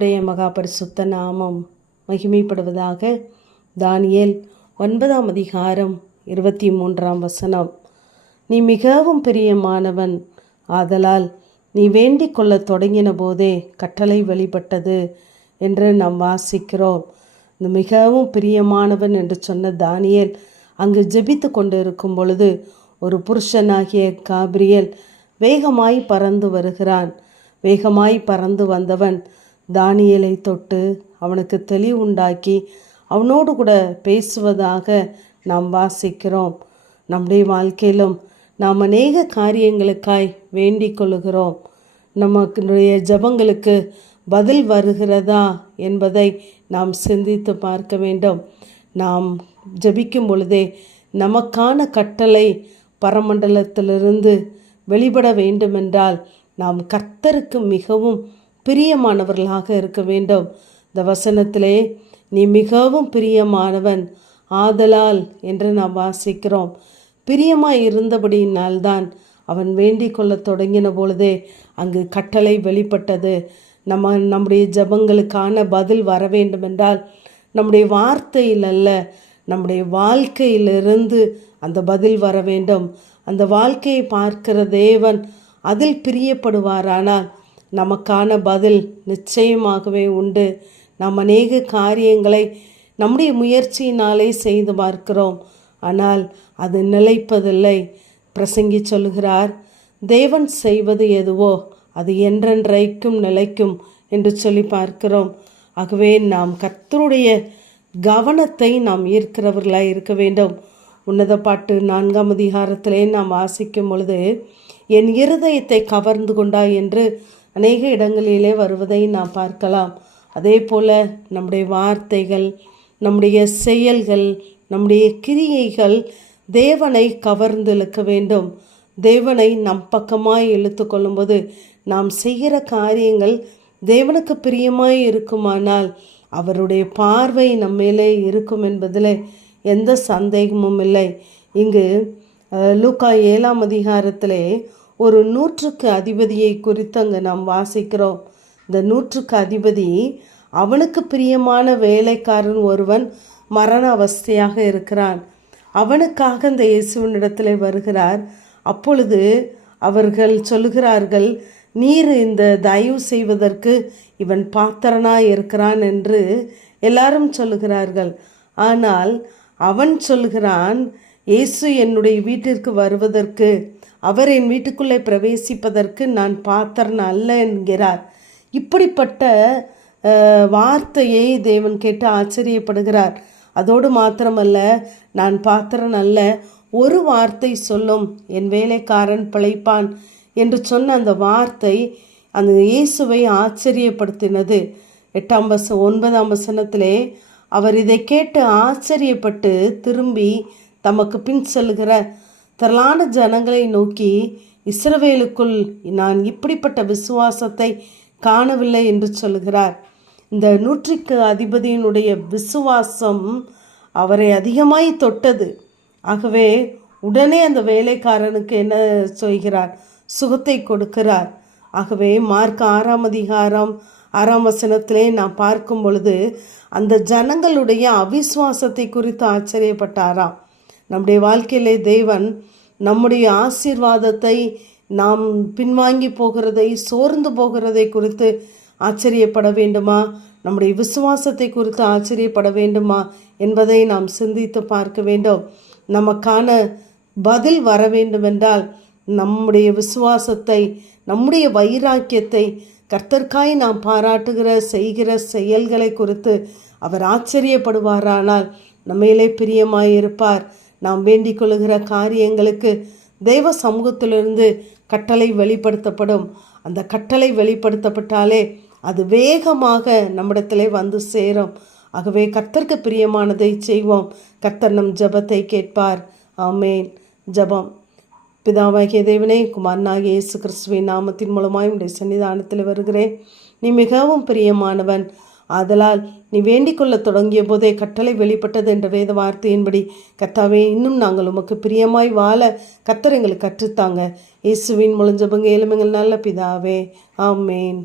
உடைய மகா பரிசுத்த நாமம் மகிமைப்படுவதாக. தானியேல் 9ஆம் அதிகாரம் 23ஆம் வசனம். நீ மிகவும் பிரியமானவன், ஆதலால் நீ வேண்டிக் கொள்ள தொடங்கின போதே கட்டளை வெளிப்பட்டது என்று நாம் வாசிக்கிறோம். இந்த மிகவும் பிரியமானவன் என்று சொன்ன தானியேல் அங்கு ஜெபித்து கொண்டு இருக்கும் பொழுது ஒரு புருஷனாகிய காபிரியேல் வேகமாய் பறந்து வருகிறான். வேகமாய் பறந்து வந்தவன் தானியேலை தொட்டு அவனுக்கு தெளிவுண்டாக்கி அவனோடு கூட பேசுவதாக நாம் வாசிக்கிறோம். நம்முடைய வாழ்க்கையிலும் நாம் அநேக காரியங்களுக்காய் வேண்டிக் கொள்கிறோம். நமக்குடைய ஜபங்களுக்கு பதில் வருகிறதா என்பதை நாம் சிந்தித்து பார்க்க வேண்டும். நாம் ஜபிக்கும் பொழுதே நமக்கான கட்டளை பரமண்டலத்திலிருந்து வெளிப்பட வேண்டுமென்றால் நாம் கர்த்தருக்கு மிகவும் பிரியமானவர்களாக இருக்க வேண்டும். இந்த வசனத்திலே நீ மிகவும் பிரியமானவன் ஆதலால் என்று நாம் வாசிக்கிறோம். பிரியமாய் இருந்தபடியினால்தான் அவன் வேண்டிக் கொள்ள தொடங்கின பொழுதே அங்கு கட்டளை வெளிப்பட்டது. நம்முடைய ஜபங்களுக்கான பதில் வர வேண்டுமென்றால் நம்முடைய வார்த்தையில் அல்ல, நம்முடைய வாழ்க்கையிலிருந்து அந்த பதில் வர வேண்டும். அந்த வாழ்க்கையை பார்க்கிற தேவன் அதில் பிரியப்படுவாரானால் நமக்கான பதில் நிச்சயமாகவே உண்டு. நாம் அநேக காரியங்களை நம்முடைய முயற்சியினாலே செய்து பார்க்கிறோம், ஆனால் அது நிலைப்பதில்லை. பிரசங்கி சொல்கிறார், தேவன் செய்வது எதுவோ அது என்றென்றைக்கும் நிலைக்கும் என்று சொல்லி பார்க்கிறோம். ஆகவே நாம் கர்த்தருடைய கவனத்தை நாம் ஈர்க்கிறவர்களாய் இருக்க வேண்டும். உன்னத பாட்டு 4ஆம் அதிகாரத்திலே நாம் வாசிக்கும் பொழுது என் இருதயத்தை கவர்ந்து கொண்டாய் என்று அநேக இடங்களிலே வருவதை நாம் பார்க்கலாம். அதே போல் நம்முடைய வார்த்தைகள், நம்முடைய செயல்கள், நம்முடைய கிரியைகள் தேவனை கவர்ந்து இழுக்க வேண்டும். தேவனை நம் பக்கமாய் இழுத்து கொள்ளும்போது நாம் செய்கிற காரியங்கள் தேவனுக்கு பிரியமாய் இருக்குமானால் அவருடைய பார்வை நம்மேலே இருக்கும் என்பதில் எந்த சந்தேகமும் இல்லை. இங்கு லூக்கா 7ஆம் அதிகாரத்திலே ஒரு 100க்கு அதிபதியை குறித்து அங்கு நாம் வாசிக்கிறோம். இந்த 100க்கு அதிபதி அவனுக்கு பிரியமான வேலைக்காரன் ஒருவன் மரண அவஸ்தையாக இருக்கிறான். அவனுக்காக இந்த இயேசுவினிடத்தில் வருகிறார். அப்பொழுது அவர்கள் சொல்லுகிறார்கள், நீர் இந்த தயவு செய்வதற்கு இவன் பாத்திரனாய் இருக்கிறான் என்று எல்லாரும் சொல்லுகிறார்கள். ஆனால் அவன் சொல்கிறான், இயேசு என்னுடைய வீட்டிற்கு வருவதற்கு, அவர் என் வீட்டுக்குள்ளே பிரவேசிப்பதற்கு நான் பாத்திரன் அல்ல என்கிறார். இப்படிப்பட்ட வார்த்தையை தேவன் கேட்டு ஆச்சரியப்படுகிறார். அதோடு மாத்திரமல்ல, நான் பாத்திரன் அல்ல, ஒரு வார்த்தை சொல்லும் என் வேலைக்காரன் பிழைப்பான் என்று சொன்ன அந்த வார்த்தை அந்த இயேசுவை ஆச்சரியப்படுத்தினது. 9ஆம் வசனத்திலே அவர் இதை கேட்டு ஆச்சரியப்பட்டு திரும்பி தமக்கு பின் செல்கிற திரளான ஜனங்களை நோக்கி, இஸ்ரவேலுக்குள் நான் இப்படிப்பட்ட விசுவாசத்தை காணவில்லை என்று சொல்கிறார். இந்த 100க்கு அதிபதியினுடைய விசுவாசம் அவரை அதிகமாய் தொட்டது. ஆகவே உடனே அந்த வேலைக்காரனுக்கு என்ன செய்கிறார்? சுகத்தை கொடுக்கிறார். ஆகவே மார்க் 6ஆம் அதிகாரம் 6ஆம் வசனத்திலே நாம் பார்க்கும் பொழுது அந்த ஜனங்களுடைய அவிசுவாசத்தை குறித்து ஆச்சரியப்பட்டாராம். நம்முடைய வாழ்க்கையிலே தேவன் நம்முடைய ஆசீர்வாதத்தை நாம் பின்வாங்கி போகிறதை, சோர்ந்து போகிறதை குறித்து ஆச்சரியப்பட வேண்டுமா, நம்முடைய விசுவாசத்தை குறித்து ஆச்சரியப்பட வேண்டுமா என்பதை நாம் சிந்தித்து பார்க்க வேண்டும். நமக்கான பதில் வர வேண்டுமென்றால் நம்முடைய விசுவாசத்தை, நம்முடைய வைராக்கியத்தை, கர்த்தர்க்காய் நாம் பாராட்டுகிற செய்கிற செயல்களை குறித்து அவர் ஆச்சரியப்படுவாரானால் நம்மையிலே பிரியமாயிருப்பார். நாம் வேண்டிக் கொள்ளுகிற காரியங்களுக்கு தெய்வ சமூகத்திலிருந்து கட்டளை வெளிப்படுத்தப்படும். அந்த கட்டளை வெளிப்படுத்தப்பட்டாலே அது வேகமாக நம்மிடத்திலே வந்து சேரும். ஆகவே கர்த்தருக்கு பிரியமானதை செய்வோம். கர்த்தர் நம் ஜபத்தை கேட்பார். ஆமேன். ஜபம். பிதாவாகிய தேவனே, குமாரனாகிய இயேசு கிறிஸ்துவின் நாமத்தின் மூலமாய் உடைய சன்னிதானத்தில் வருகிறேன். நீ மிகவும் பிரியமானவன், ஆதலால் நீ வேண்டிக் கொள்ள தொடங்கிய போதே கட்டளை வெளிப்பட்டது என்ற வேத வார்த்தையின்படி கர்த்தாவே, இன்னும் நாங்கள் உமக்கு பிரியமாய் வாழ கர்த்தர் எங்களுக்கு கற்றுத்தாங்க. இயேசுவின் மூலம் ஜெபங்க ஏழுமங்கள் நல்ல பிதாவே. ஆமேன்.